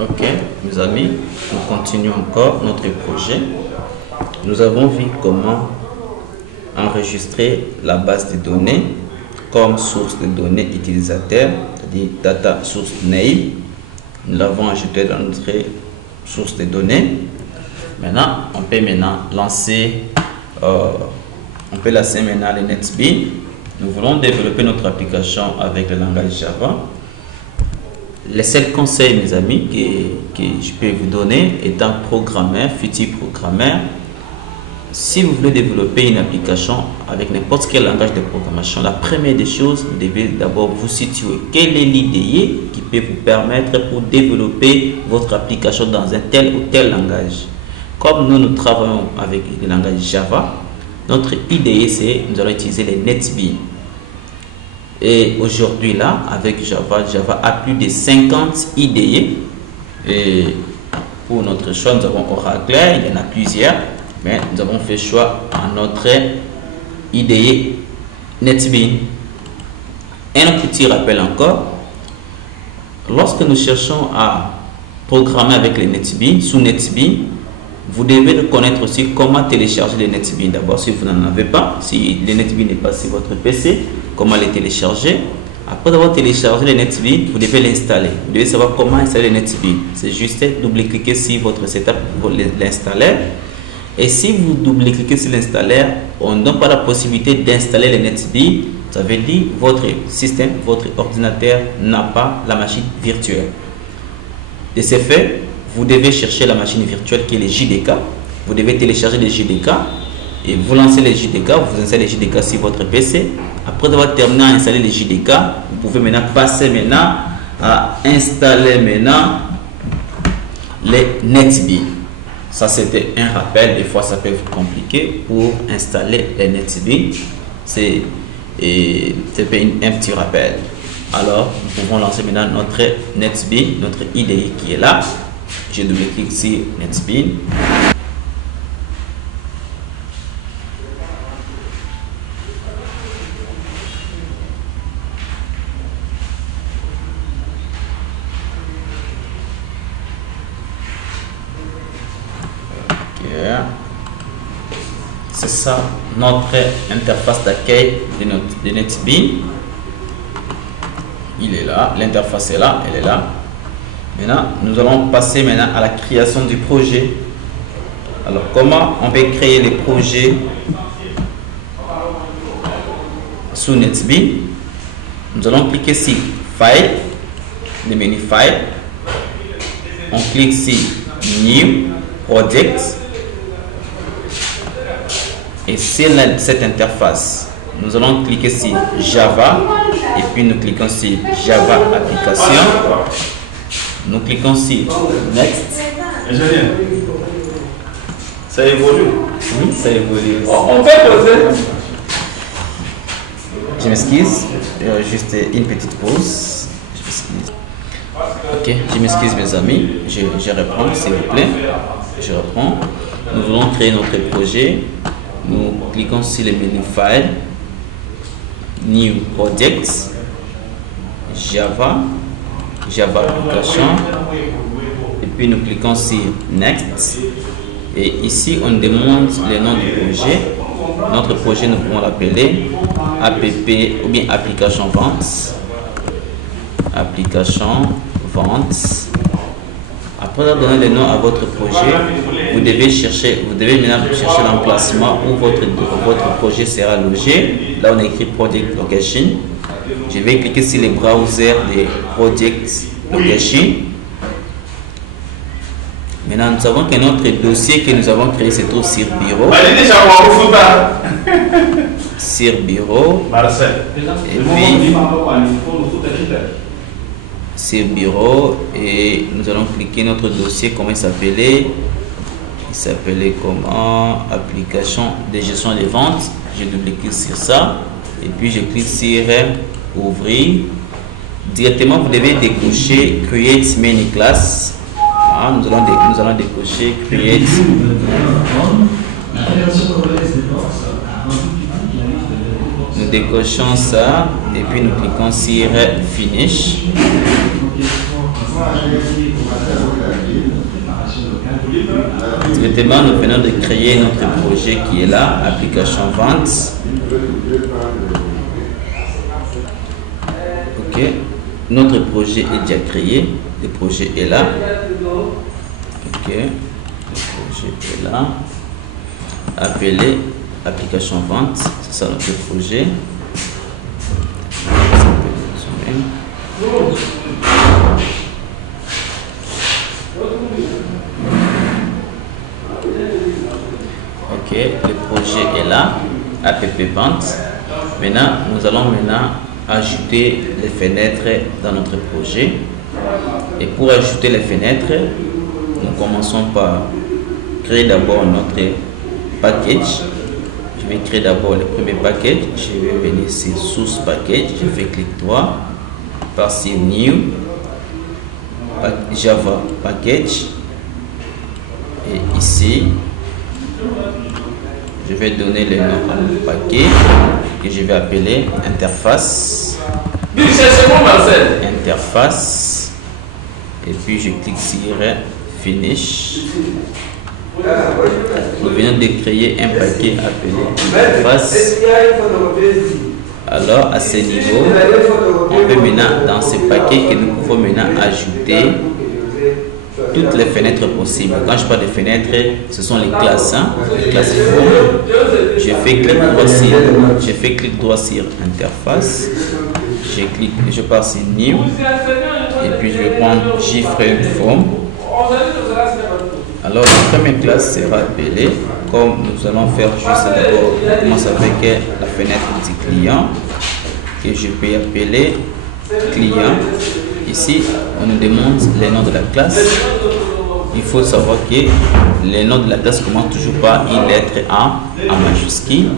Ok, mes amis, nous continuons encore notre projet. Nous avons vu comment enregistrer la base de données comme source de données utilisateur, c'est-à-dire data source name. Nous l'avons ajouté dans notre source de données. Maintenant, on peut lancer le NetBeans. Nous voulons développer notre application avec le langage Java. Les seuls conseils, mes amis, que je peux vous donner, étant programmeur, futur programmeur, si vous voulez développer une application avec n'importe quel langage de programmation, la première des choses, vous devez d'abord vous situer. Quel est l'IDE qui peut vous permettre pour développer votre application dans un tel ou tel langage? Comme nous travaillons avec le langage Java, notre IDE, c'est nous allons utiliser les NetBeans. Et aujourd'hui là, avec Java a plus de 50 IDE. Et pour notre choix, nous avons Oracle, il y en a plusieurs. Mais nous avons fait choix à notre IDE NetBeans. Un petit rappel encore, lorsque nous cherchons à programmer avec les NetBeans, sous NetBeans, vous devez connaître aussi comment télécharger les NetBeans. D'abord, si vous n'en avez pas, si les NetBeans n'est pas sur votre PC, comment les télécharger. Après avoir téléchargé les NetBeans, vous devez l'installer. Vous devez savoir comment installer les NetBeans. C'est juste double-cliquer sur votre setup pour l'installer. Et si vous double-cliquez sur l'installer, on n'a pas la possibilité d'installer les NetBeans. Ça veut dire que votre système, votre ordinateur n'a pas la machine virtuelle. De ce fait, vous devez chercher la machine virtuelle qui est le JDK. Vous devez télécharger les JDK et vous lancez les JDK. Vous installez les JDK sur votre PC. Après avoir terminé à installer les JDK, vous pouvez maintenant passer à installer les NetBeans. Ça, c'était un rappel. Des fois, ça peut être compliqué pour installer les NetBeans. C'est un petit rappel. Alors, nous pouvons lancer maintenant notre NetBeans, notre IDE qui est là. Je double-clique sur NetBeans. C'est ça notre interface d'accueil de NetBeans. Il est là, l'interface est là, elle est là. Maintenant, nous allons passer à la création du projet. Alors, comment on peut créer les projets sous NetBeans? Nous allons cliquer sur File, le menu File. On clique sur New Project. Et c'est cette interface. Nous allons cliquer sur Java. Et puis nous cliquons sur Java Application. Nous cliquons sur Next. Ça évolue. Oui, ça évolue. On peut poser. Je m'excuse. Juste une petite pause. Ok, je m'excuse mes amis. Je reprends s'il vous plaît. Je reprends. Nous voulons créer notre projet. Nous cliquons sur le menu File, New Project, Java Application, et puis nous cliquons sur Next. Et ici, on demande le nom du projet. Notre projet, nous pouvons l'appeler app ou bien application vente. Application vente. Après avoir donné le nom à votre projet, vous devez maintenant chercher l'emplacement où votre projet sera logé. Là, on a écrit Project Location. Je vais cliquer sur le browser de Project Location. Maintenant, nous savons que notre dossier que nous avons créé se trouve sur Bureau. Sur Bureau. Et puis, sur Bureau. Et nous allons cliquer notre dossier. Comment il s'appelait? Il s'appelait comment? Application de gestion des ventes. Je double-clique sur ça. Et puis, je clique sur Ouvrir. Directement, vous devez décocher Create Many Class. Nous allons décocher Create. Nous décochons ça et puis nous cliquons sur Finish. Directement, nous venons de créer notre projet qui est là, application vente. Ok, notre projet est déjà créé, le projet est là. Ok, le projet est là. Appelé application vente, c'est ça notre projet. Ok, le projet est là, app vente. Maintenant, nous allons ajouter les fenêtres dans notre projet. Et pour ajouter les fenêtres, nous commençons par créer d'abord notre package. Je vais créer d'abord le premier package. Je vais venir sur source package. Je fais clic droit, par sur new, Java package. Et ici, je vais donner le nom à mon paquet que je vais appeler interface. Interface. Et puis je clique sur finish. Nous venons de créer un paquet appelé interface. Alors à ce niveau, on peut maintenant dans ce paquet que nous pouvons maintenant ajouter toutes les fenêtres possibles. Quand je parle de fenêtres, ce sont les classes, les classes formes. Je fais clic droit sur interface. Je pars sur new et puis je vais prendre JFrame Form. Alors la première classe sera appelée, comme nous allons faire juste d'abord, on commence avec la fenêtre du client que je peux appeler client. Ici, on nous demande les noms de la classe. Il faut savoir que les noms de la classe commencent toujours par une lettre A en majuscule.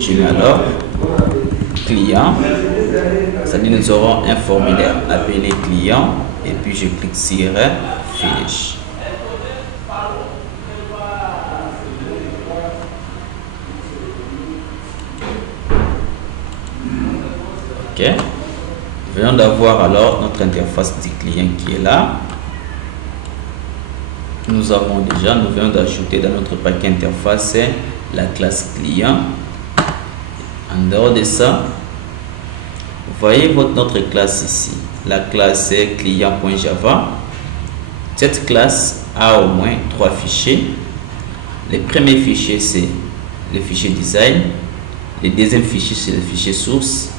Je mets alors client. C'est-à-dire nous aurons un formulaire appelé client et puis je clique sur finish. Ok. Venons d'avoir alors notre interface du client qui est là. Nous venons d'ajouter dans notre paquet interface la classe client. En dehors de ça, vous voyez notre classe ici, la classe client.java. Cette classe a au moins 3 fichiers. Le premier fichier c'est le fichier design, le deuxième fichier c'est le fichier source,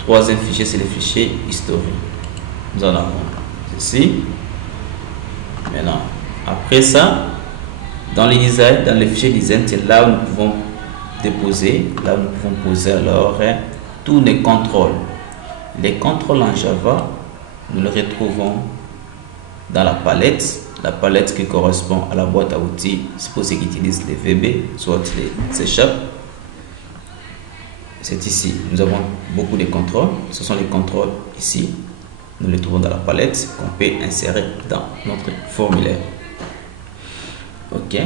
troisième fichier c'est le fichier historique. Nous en avons ceci. Maintenant, après ça, dans le fichier design, c'est là où nous pouvons déposer, là où nous pouvons poser alors tous les contrôles. Les contrôles en Java, nous les retrouvons dans la palette qui correspond à la boîte à outils, c'est pour ceux qui utilisent les VB, soit les C#. C'est ici, nous avons beaucoup de contrôles, ce sont les contrôles ici, nous les trouvons dans la palette qu'on peut insérer dans notre formulaire. Ok,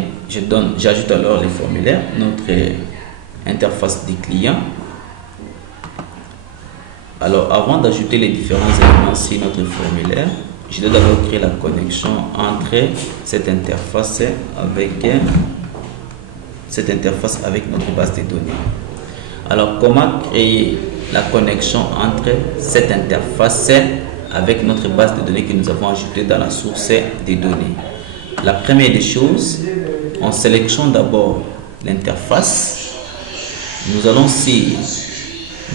j'ajoute alors les formulaires, notre interface du client. Alors avant d'ajouter les différents éléments sur notre formulaire, je dois d'abord créer la connexion entre cette interface avec notre base de données. Alors comment créer la connexion entre cette interface avec notre base de données que nous avons ajoutée dans la source des données? La première des choses, on sélectionne d'abord l'interface. Nous allons sur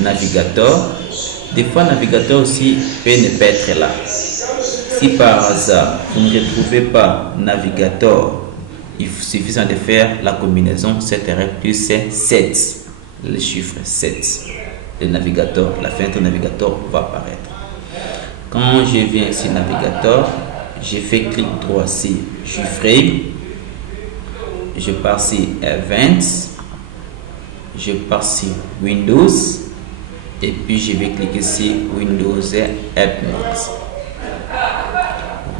navigateur. Des fois, navigateur aussi peut ne pas être là. Si par hasard, vous ne retrouvez pas navigateur, il suffit de faire la combinaison 7 plus 7. Le chiffre 7. Le navigateur, la fenêtre navigateur va apparaître. Quand je viens sur navigateur, je fais clic droit sur JFrame. Je pars sur Events. Je pars sur Windows. Et puis je vais cliquer sur Windows Help Notes.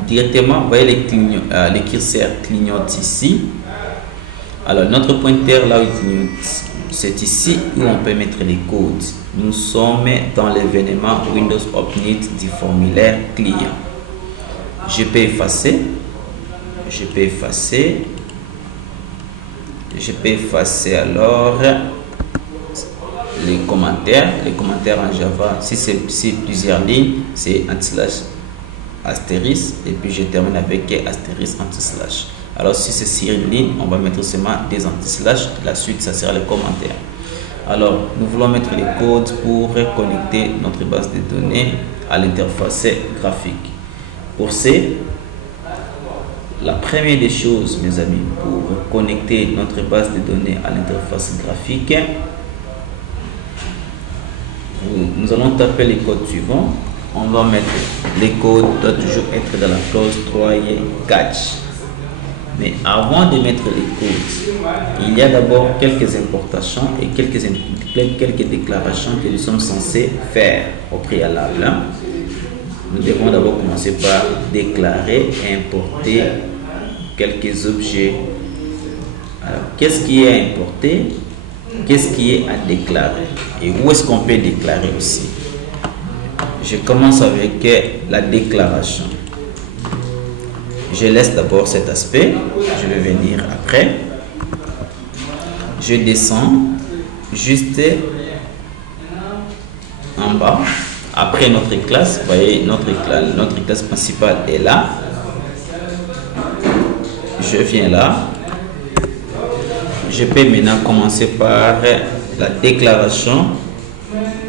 Directement, vous voyez les curseurs clignotent ici. Alors notre pointeur là où il clignote, c'est ici où on peut mettre les codes. Nous sommes dans l'événement Windows Open du formulaire client. Je peux effacer. Je peux effacer alors les commentaires. Les commentaires en Java, si c'est plusieurs lignes, c'est anti-slash astérisque, et puis je termine avec astérisque anti-slash. Alors si c'est sur une ligne, on va mettre seulement des anti-slash, la suite ça sera les commentaires. Alors nous voulons mettre les codes pour connecter notre base de données à l'interface graphique. Pour ce, la première des choses, mes amis, pour connecter notre base de données à l'interface graphique, nous allons taper les codes suivants. On va mettre les codes, doit toujours être dans la clause 3 catch. Mais avant de mettre les codes, il y a d'abord quelques importations et quelques déclarations que nous sommes censés faire au préalable. Nous devons d'abord commencer par déclarer et importer quelques objets. Alors, qu'est-ce qui est importé? Qu'est-ce qui est à déclarer? Et où est-ce qu'on peut déclarer aussi? Je commence avec la déclaration. Je laisse d'abord cet aspect. Je vais venir après. Je descends juste en bas. Après notre classe, vous voyez, notre classe principale est là. Je viens là. Je peux maintenant commencer par la déclaration.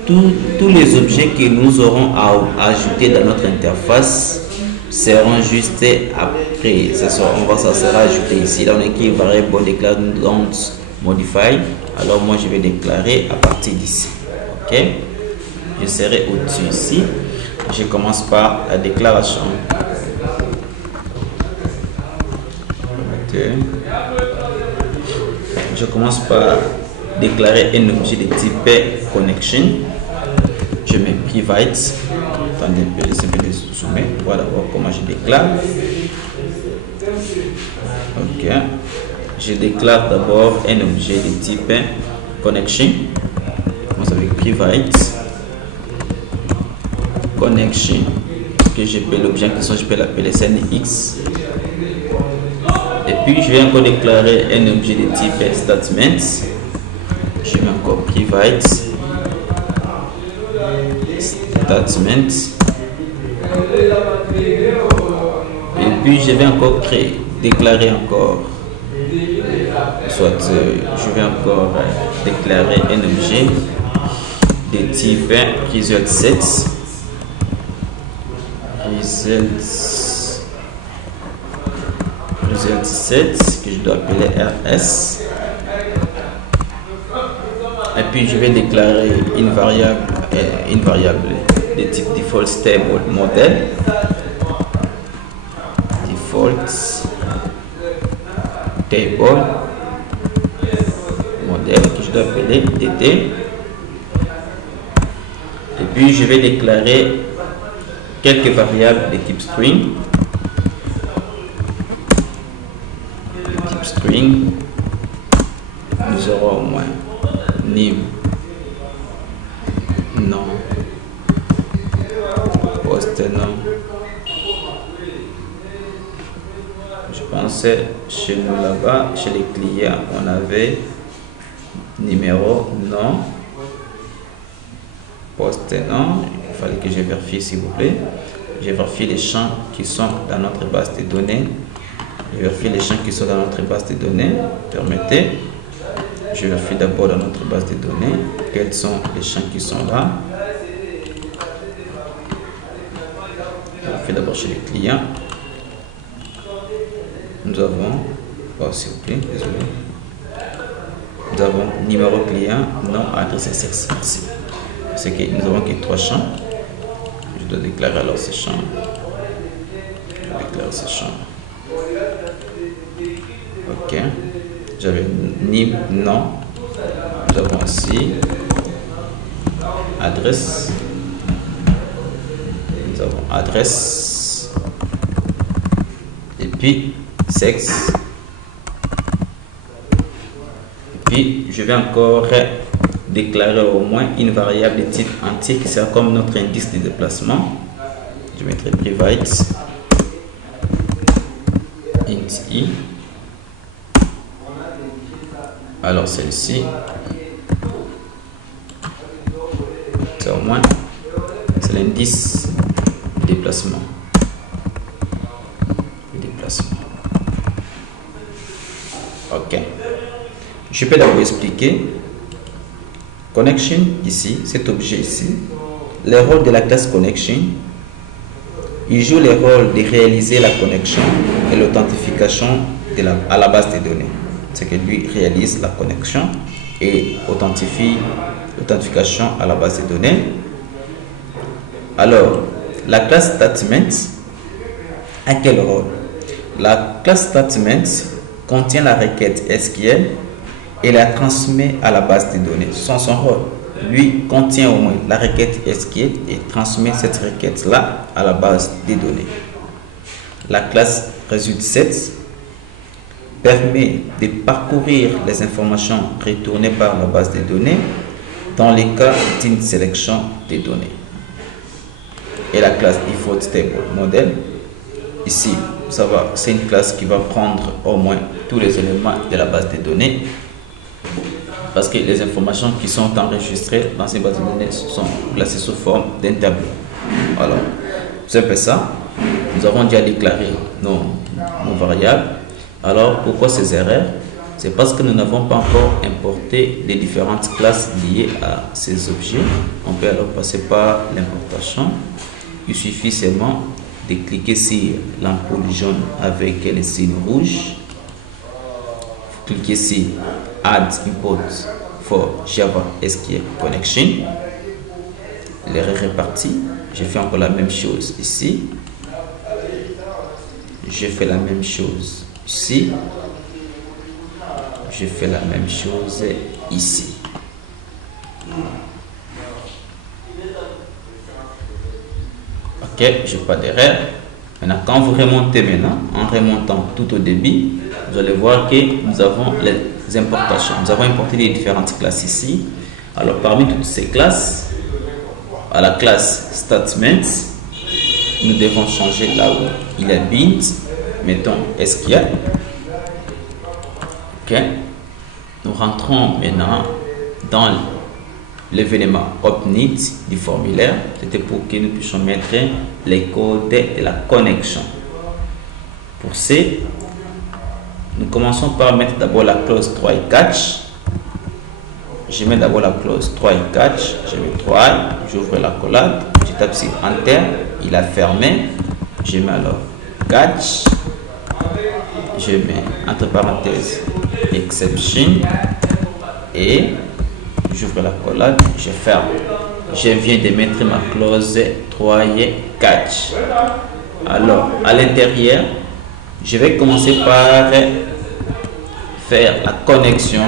Tous les objets que nous aurons à ajouter dans notre interface seront juste après. Ça sera ajouté ici. Là, on a écrit variable declare don't modify. Alors, moi, je vais déclarer à partir d'ici. OK? Je serai au-dessus ici. Je commence par la déclaration. Je commence par déclarer un objet de type connection. Je mets private. Attendez un peu, laissez-moi les zoomer. Voilà d'abord comment je déclare. Ok. Je déclare d'abord un objet de type connection. Je commence avec private connection. Que je peux l'objet en question, je peux l'appeler CNX. Et puis je vais encore déclarer un objet de type statement. Je mets encore private statement. Et puis je vais encore déclarer encore. Soit je vais encore déclarer un objet de type result set. Result set que je dois appeler RS. Et puis je vais déclarer une variable de type default stable model. Default table model que je dois appeler DT. Et puis je vais déclarer quelques variables de type string. De type string, nous aurons au moins name, nom, post nom. Je pensais chez nous là-bas, chez les clients, on avait numéro, nom, post nom. Il fallait que je vérifie, s'il vous plaît. Je vérifie les champs qui sont dans notre base de données. Je vérifie les champs qui sont dans notre base de données. Permettez. Je vérifie d'abord dans notre base de données quels sont les champs qui sont là. Je vérifie d'abord chez les clients. Nous avons, oh, s'il vous plaît, désolé. Nous avons numéro client, nom, adresse et sexe. C'est que nous avons que 3 champs. Je dois déclarer alors ces champs. Je déclare ces champs. Ok. J'avais NIM, nom. Nous avons aussi adresse. Nous avons adresse. Et puis sexe. Et puis je vais encore déclarer au moins une variable de type entier qui sera comme notre indice de déplacement. Je mettrai private int i. Alors celle-ci, c'est au moins, c'est l'indice de déplacement. Ok. Je peux d'abord expliquer. Connection ici, cet objet ici, le rôle de la classe connection. Il joue le rôle de réaliser la connexion et l'authentification à la base de données. C'est que lui réalise la connexion et authentifie l'authentification à la base de données. Alors, la classe statement a quel rôle? La classe statement contient la requête SQL et la transmet à la base de données. Son rôle, lui, contient au moins la requête SQL et transmet cette requête-là à la base des données. La classe result-set permet de parcourir les informations retournées par la base de données dans les cas d'une sélection des données. Et la classe default table model, ici, ça va, c'est une classe qui va prendre au moins tous les éléments de la base de données, parce que les informations qui sont enregistrées dans ces bases de données sont placées sous forme d'un tableau. Alors, c'est un peu ça. Nous avons déjà déclaré nos variables. Alors, pourquoi ces erreurs? C'est parce que nous n'avons pas encore importé les différentes classes liées à ces objets. On peut alors passer par l'importation. Il suffit seulement de cliquer sur l'ampoule jaune avec le signe rouge. Cliquez sur Add Import for Java SQL Connection. L'erreur est repartie. Je fais encore la même chose ici. Je fais la même chose ici. Je fais la même chose ici. Ok, je n'ai pas d'erreur. Maintenant, quand vous remontez maintenant, en remontant tout au début, vous allez voir que nous avons les importations. Nous avons importé les différentes classes ici. Alors, parmi toutes ces classes, à la classe statement, nous devons changer là où il est bind. Mettons SQL. Ok. Nous rentrons maintenant dans l'événement OpNeed du formulaire. C'était pour que nous puissions mettre les codes de la connexion. Pour ce, nous commençons par mettre d'abord la clause try catch. Je mets d'abord la clause try catch. Je mets try, j'ouvre la collab, je tape sur Enter, il a fermé. Je mets alors catch. Je mets entre parenthèses exception et j'ouvre la collab, je ferme. Je viens de mettre ma clause try catch. Alors à l'intérieur, je vais commencer par faire la connexion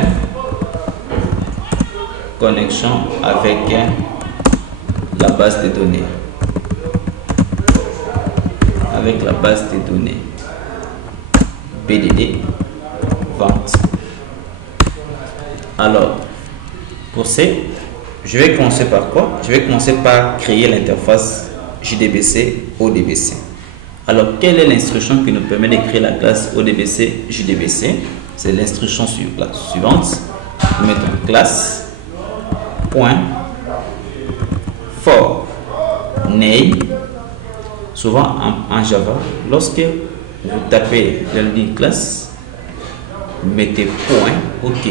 avec la base de données, avec la base de données BDD vente. Alors pour ce, je vais commencer par quoi? Je vais commencer par créer l'interface JDBC ODBC. Alors quelle est l'instruction qui nous permet de créer la classe ODBC JDBC? C'est l'instruction suivante. Nous mettons classe point for name. Souvent en Java, lorsque vous tapez dans une classe, vous mettez point, ok,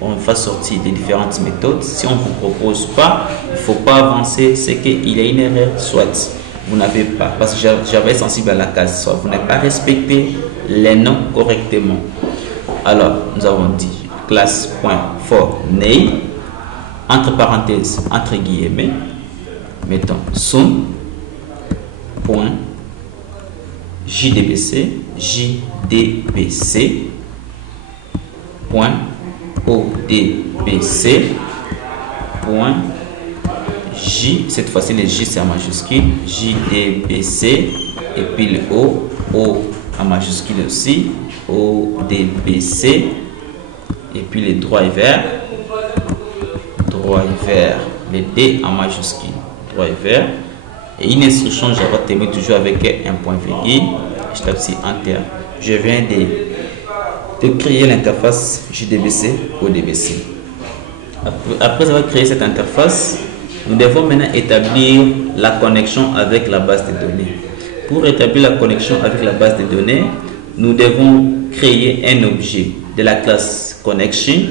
on va sortir des différentes méthodes. Si on ne vous propose pas, il ne faut pas avancer, c'est qu'il y a une erreur, soit vous n'avez pas, parce que Java est sensible à la case, soit vous n'avez pas respecté les noms correctement. Alors, nous avons dit classe.forName, entre parenthèses, entre guillemets, mettons sum, point, JDBC, point, ODBC, point, J, cette fois-ci le J c'est en majuscule, JDBC, et puis le O en majuscule aussi, ODBC, et puis les droits et vers, le D en majuscule, droit et vers, et une instruction Java termine toujours avec un point virgule. Je tape sur Enter. Je viens de de créer l'interface JDBC ODBC. Après avoir créé cette interface, nous devons maintenant établir la connexion avec la base de données. Pour établir la connexion avec la base de données, nous devons créer un objet de la classe connection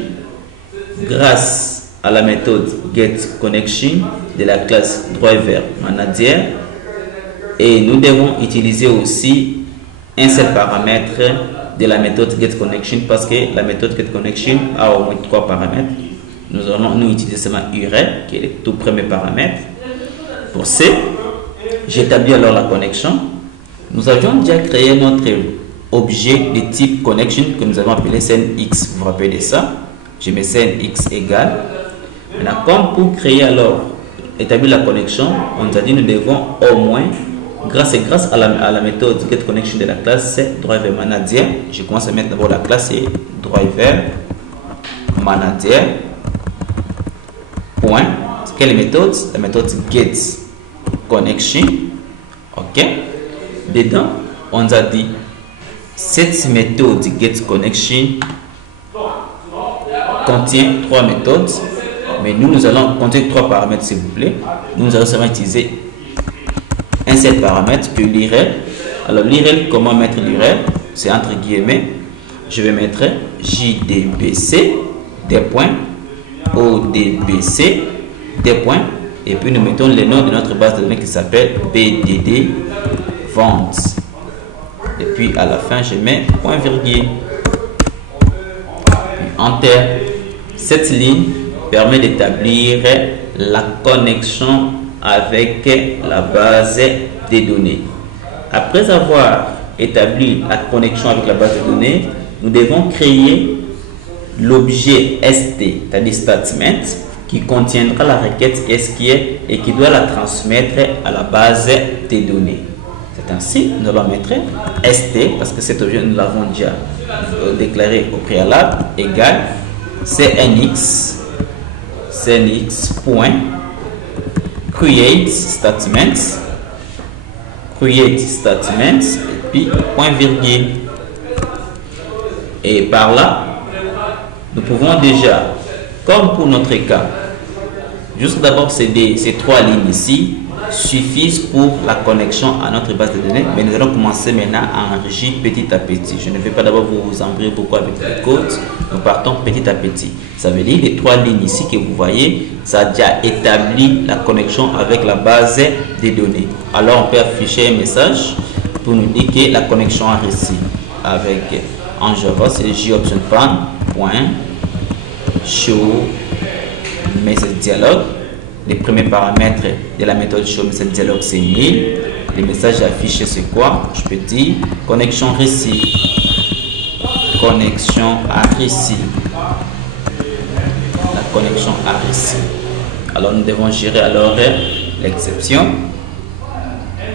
grâce à la méthode getConnection de la classe driver manager, et nous devons utiliser aussi un seul paramètre de la méthode getConnection parce que la méthode getConnection a au moins 3 paramètres. Nous allons utiliser seulement URL qui est le tout premier paramètre. Pour C, j'établis alors la connexion. Nous avions déjà créé notre objet de type connection que nous avons appelé CNX. Vous vous rappelez de ça? Je mets CNX égale. Maintenant, comme pour créer alors, établir la connexion, on nous a dit nous devons au moins, grâce à la méthode getConnection de la classe driver manager, je commence à mettre d'abord la classe driver manager. Point. Quelle méthode? La méthode getConnection. Ok. Dedans, on nous a dit cette méthode getConnection contient 3 méthodes, mais nous allons compter 3 paramètres s'il vous plaît. Nous allons seulement utiliser un seul paramètre que l'URL. Alors l'URL, comment mettre l'URL? C'est entre guillemets. Je vais mettre JDBC des points ODBC des points, et puis nous mettons le nom de notre base de données qui s'appelle BDD vente, et puis à la fin je mets point virgule, enter. Cette ligne permet d'établir la connexion avec la base des données. Après avoir établi la connexion avec la base de données, nous devons créer l'objet ST, c'est-à-dire statement, qui contiendra la requête SQL et qui doit la transmettre à la base des données. C'est ainsi, nous allons mettre ST, parce que cet objet nous l'avons déjà déclaré au préalable, égale CNX point create statement, et puis point virgule. Et par là, nous pouvons déjà, comme pour notre cas, juste d'abord ces 3 lignes ici suffisent pour la connexion à notre base de données, mais nous allons commencer maintenant à enrichir petit à petit. Je ne vais pas d'abord vous embrouiller beaucoup avec le code, nous partons petit à petit. Ça veut dire les 3 lignes ici que vous voyez, ça a déjà établi la connexion avec la base des données. Alors on peut afficher un message pour nous dire que la connexion a réussi. Avec en Java, c'est JOptionPan.show message dialogue. Les premiers paramètres de la méthode show message dialogue c'est 1000. Le message affiché c'est quoi? Je peux dire connexion réussie. Connexion a réussi. La connexion a réussi. Alors nous devons gérer alors l'exception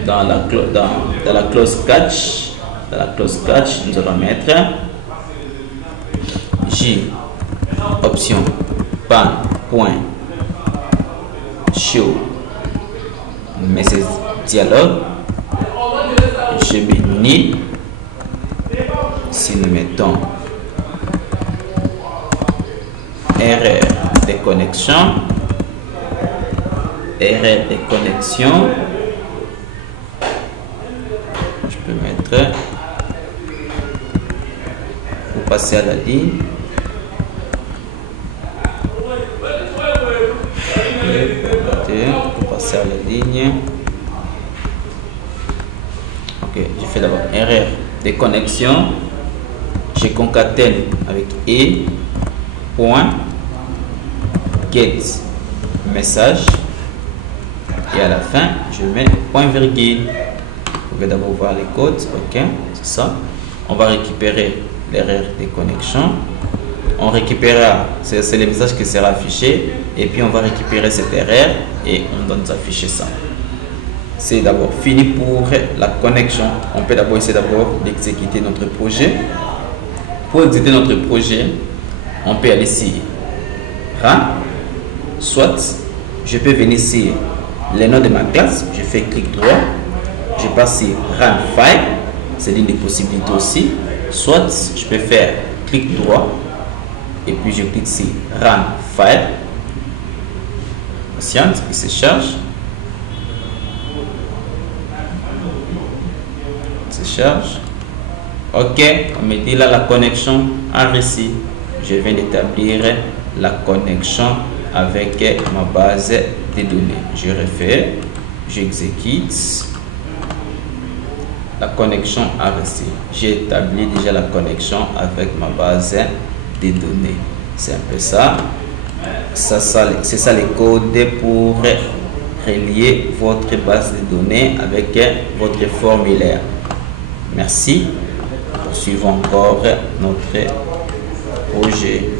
dans la clause catch. Dans la clause catch, nous allons mettre J option pan.show message dialogue. Je mets nil. Si nous mettons erreur de connexion, je peux mettre pour passer à la ligne. Pour passer à la ligne. Ok, j'ai fait d'abord erreur de connexion. Je concatène avec get message, et à la fin je mets point virgule. Vous pouvez d'abord voir les codes. Ok, c'est ça. On va récupérer l'erreur de connexion. On récupérera, c'est le message qui sera affiché, et puis on va récupérer cette erreur et on doit nous afficher ça. C'est d'abord fini pour la connexion. On peut d'abord essayer d'exécuter notre projet. Pour exécuter notre projet, on peut aller ici run, soit je peux venir ici le nom de ma classe, je fais clic droit, je passe sur run file, c'est l'une des possibilités aussi, soit je peux faire clique droit et puis je clique ici Run File. Patiente, il se charge. Ok, on me dit là la connexion a réussi. Je viens d'établir la connexion avec ma base de données. Je refais, j'exécute. La connexion a réussi. J'ai établi déjà la connexion avec ma base de données. C'est un peu ça. C'est ça les codes pour relier votre base de données avec votre formulaire. Merci. Poursuivons encore notre projet.